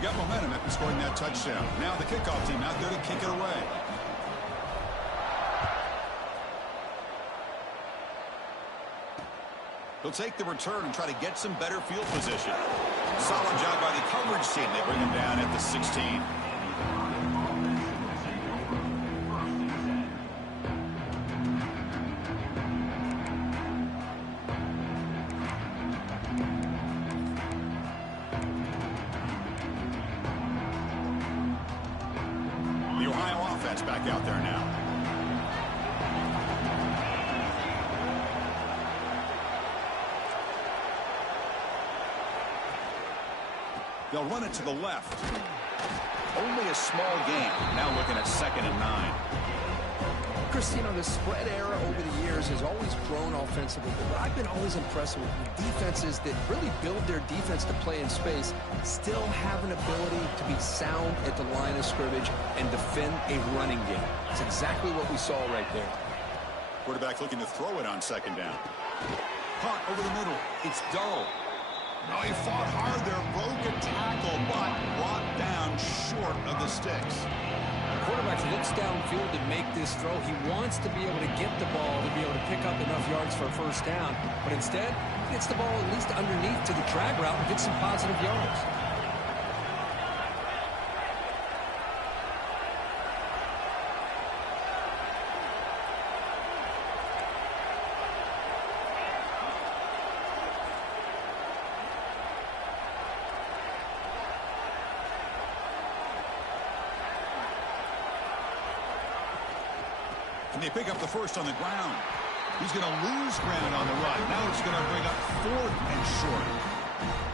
Got momentum after scoring that touchdown. Now the kickoff team out there to kick it away. He'll take the return and try to get some better field position. Solid job by the coverage team. They bring him down at the 16. The Ohio offense back out there now. They'll run it to the left. Only a small game. Now looking at 2nd and 9. Christine, the spread era over the years has always grown offensively, but I've been always impressed with defenses that really build their defense to play in space, still have an ability to be sound at the line of scrimmage and defend a running game. That's exactly what we saw right there. Quarterback looking to throw it on 2nd down. Caught over the middle. It's dull. No, he fought hard there, broke a tackle, but brought down short of the sticks. The quarterback looks downfield to make this throw. He wants to be able to get the ball to be able to pick up enough yards for a first down, but instead, he gets the ball at least underneath to the drag route and gets some positive yards. And they pick up the first on the ground. He's going to lose ground on the run. Now it's going to bring up 4th and short.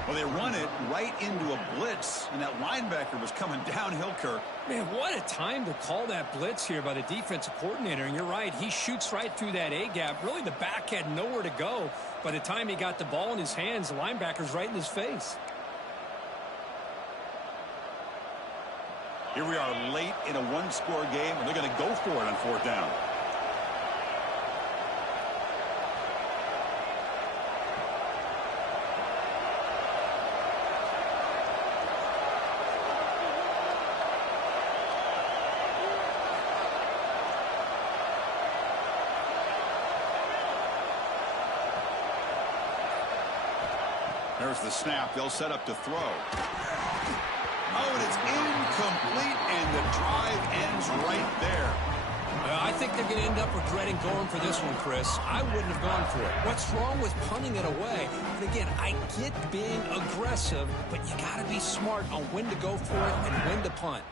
Well, they run it right into a blitz, and that linebacker was coming downhill, Kirk. Man, what a time to call that blitz here by the defensive coordinator. And you're right, he shoots right through that A-gap. Really, the back had nowhere to go. By the time he got the ball in his hands, the linebacker's right in his face. Here we are late in a one-score game, and they're going to go for it on 4th down. There's the snap. They'll set up to throw. Oh, and it's incomplete, and the drive ends right there. I think they're going to end up regretting going for this one, Chris. I wouldn't have gone for it. What's wrong with punting it away? And again, I get being aggressive, but you got to be smart on when to go for it and when to punt.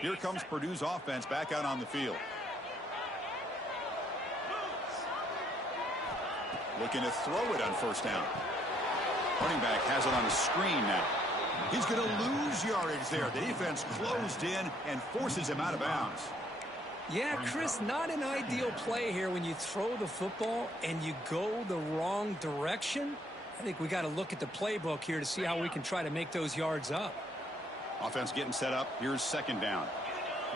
Here comes Purdue's offense back out on the field. Looking to throw it on 1st down. Running back has it on a screen now. He's going to lose yardage there. The defense closed in and forces him out of bounds. Yeah, Chris, not an ideal play here when you throw the football and you go the wrong direction. I think we got to look at the playbook here to see how we can try to make those yards up. Offense getting set up. Here's second down.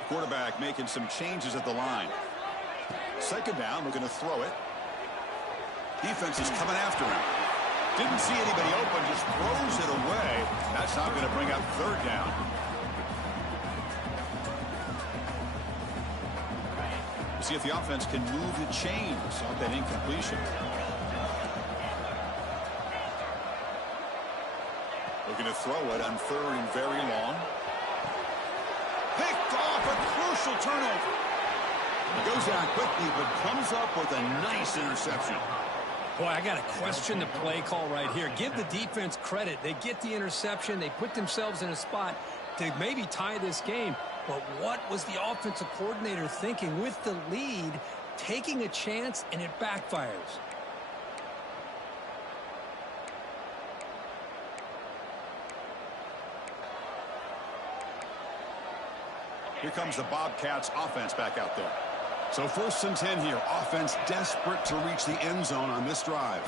Quarterback making some changes at the line. Second down, we're going to throw it. Defense is coming after him. Didn't see anybody open, just throws it away. That's not going to bring up third down. We'll see if the offense can move the chains off that incompletion. We're going to throw it on third and very long. Picked off, a crucial turnover. He goes down quickly, but comes up with a nice interception. Boy, I got to question the play call right here. Give the defense credit. They get the interception. They put themselves in a spot to maybe tie this game. But what was the offensive coordinator thinking with the lead, taking a chance, and it backfires? Here comes the Bobcats offense back out there. So 1st and 10 here. Offense desperate to reach the end zone on this drive.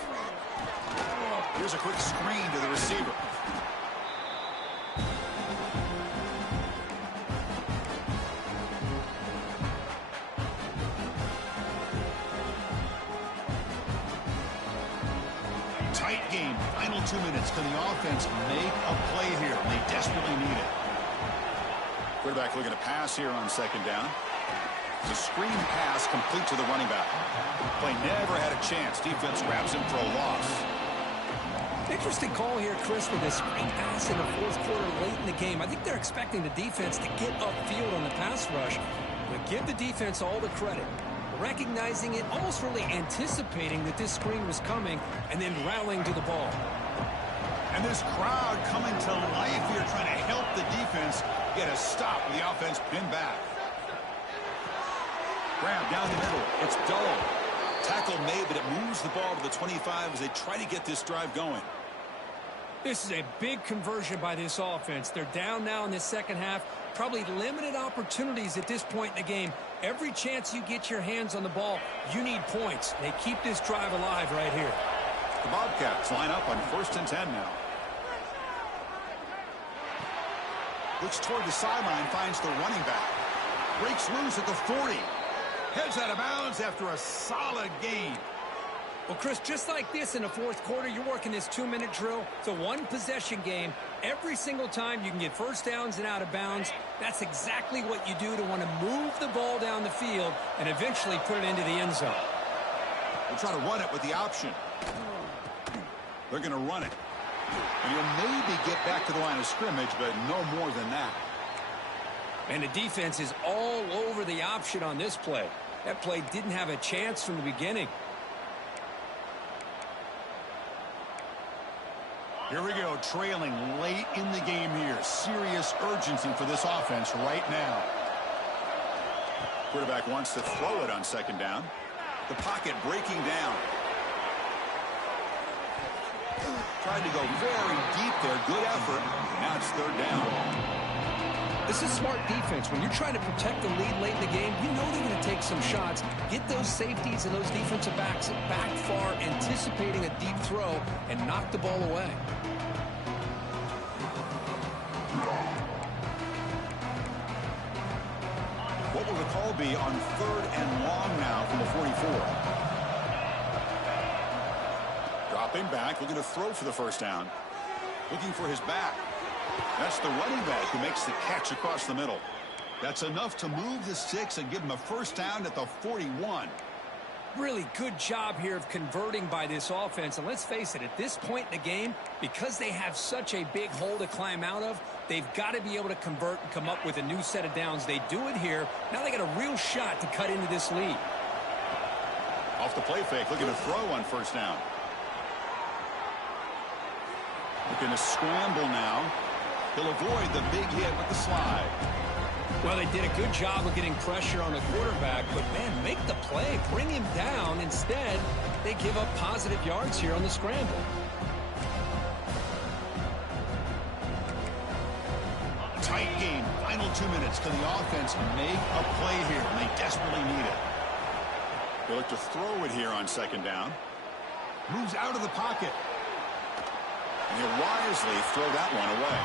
Here's a quick screen to the receiver. Tight game. Final 2 minutes. Can the offense make a play here? They desperately need it. Quarterback looking to pass here on second down. The screen pass complete to the running back. Play never had a chance. Defense grabs him for a loss. Interesting call here, Chris, with a screen pass in the 4th quarter late in the game. I think they're expecting the defense to get upfield on the pass rush. But give the defense all the credit. Recognizing it, almost really anticipating that this screen was coming, and then rallying to the ball. And this crowd coming to life here, trying to help the defense get a stop with the offense pinned back. Grab down the middle. It's dull. Tackle made, but it moves the ball to the 25 as they try to get this drive going. This is a big conversion by this offense. They're down now in the second half. Probably limited opportunities at this point in the game. Every chance you get your hands on the ball, you need points. They keep this drive alive right here. The Bobcats line up on 1st and 10 now. Looks toward the sideline, finds the running back. Breaks loose at the 40. Heads out of bounds after a solid gain. Well, Chris, just like this in the 4th quarter, you're working this 2-minute drill. It's a one-possession game. Every single time you can get first downs and out of bounds, that's exactly what you do to want to move the ball down the field and eventually put it into the end zone. They'll try to run it with the option. They're going to run it. And he'll maybe get back to the line of scrimmage, but no more than that. And the defense is all over the option on this play. That play didn't have a chance from the beginning. Here we go, trailing late in the game here. Serious urgency for this offense right now. Quarterback wants to throw it on second down. The pocket breaking down. Tried to go very deep there. Good effort. Now it's third down. This is smart defense. When you're trying to protect the lead late in the game, you know they're going to take some shots. Get those safeties and those defensive backs back far, anticipating a deep throw, and knock the ball away. What will the call be on 3rd and long now from the 44? Dropping back, looking to throw for the first down. Looking for his back. That's the running back who makes the catch across the middle. That's enough to move the sticks and give him a first down at the 41. Really good job here of converting by this offense. And let's face it, at this point in the game, because they have such a big hole to climb out of, they've got to be able to convert and come up with a new set of downs. They do it here. Now they got a real shot to cut into this lead. Off the play fake, looking to throw on first down. Looking to scramble now. He'll avoid the big hit with the slide. Well, they did a good job of getting pressure on the quarterback, but, man, make the play. Bring him down. Instead, they give up positive yards here on the scramble. tight game. Final 2 minutes. Can the offense make a play here? And they desperately need it. They look to throw it here on second down. Moves out of the pocket. And he'll wisely throw that one away.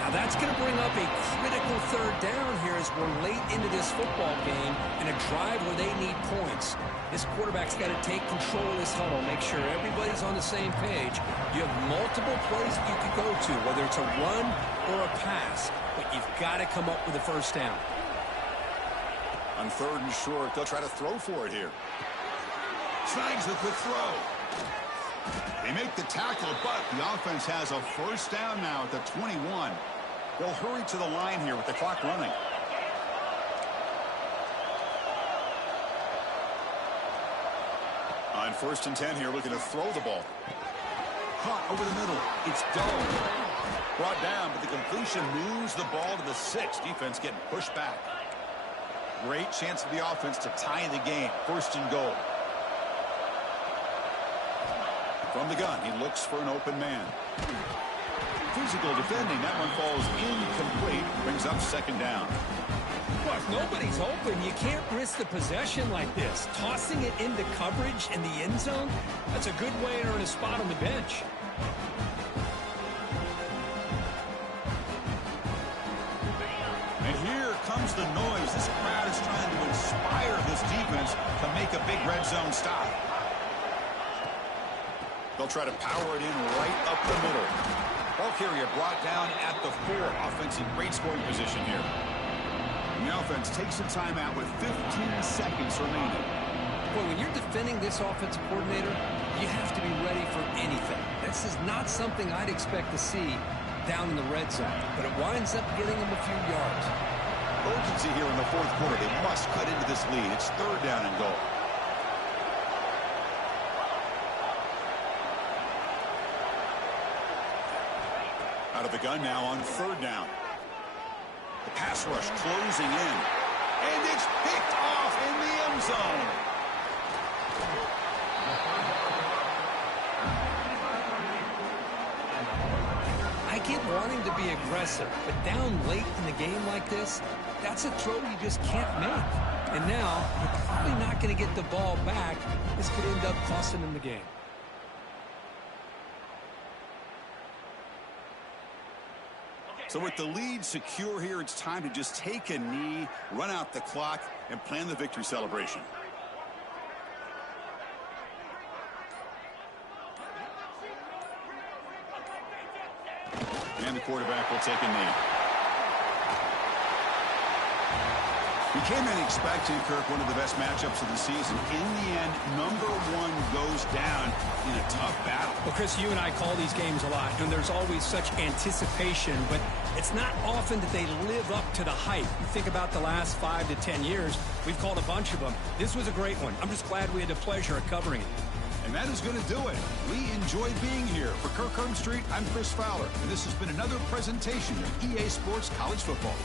Now that's going to bring up a critical third down here as we're late into this football game and a drive where they need points. This quarterback's got to take control of this huddle, make sure everybody's on the same page. You have multiple plays that you can go to, whether it's a run or a pass, but you've got to come up with a first down. On third and short, they'll try to throw for it here. Snags the quick throw. They make the tackle, but the offense has a first down now at the 21. They'll hurry to the line here with the clock running. On 1st and 10 here, looking to throw the ball. Caught over the middle. It's Doe. Brought down, but the completion moves the ball to the 6. Defense getting pushed back. Great chance for the offense to tie the game. 1st and goal. From the gun, he looks for an open man. Physical defending. That one falls incomplete. Brings up second down. Well, if nobody's open, you can't risk the possession like this. Tossing it into coverage in the end zone, that's a good way to earn a spot on the bench. And here comes the noise. This crowd is trying to inspire this defense to make a big red zone stop. They'll try to power it in right up the middle. Ball carrier brought down at the 4. Offense in great scoring position here. And the offense takes a timeout with 15 seconds remaining. Boy, when you're defending this offensive coordinator, you have to be ready for anything. This is not something I'd expect to see down in the red zone, but it winds up getting them a few yards. Urgency here in the 4th quarter. They must cut into this lead. It's 3rd down and goal. Out of the gun now on 3rd down. The pass rush closing in. And it's picked off in the end zone. I get wanting to be aggressive, but down late in the game like this, that's a throw you just can't make. And now, you're probably not going to get the ball back. This could end up costing them the game. So with the lead secure here, it's time to just take a knee, run out the clock, and plan the victory celebration. And the quarterback will take a knee. We came in expecting, Kirk, one of the best matchups of the season. In the end, number 1 goes down in a tough battle. Well, Chris, you and I call these games a lot, and there's always such anticipation, but it's not often that they live up to the hype. You think about the last 5 to 10 years, we've called a bunch of them. This was a great one. I'm just glad we had the pleasure of covering it. And that is going to do it. We enjoyed being here. For Kirk Street, I'm Chris Fowler, and this has been another presentation of EA Sports College Football.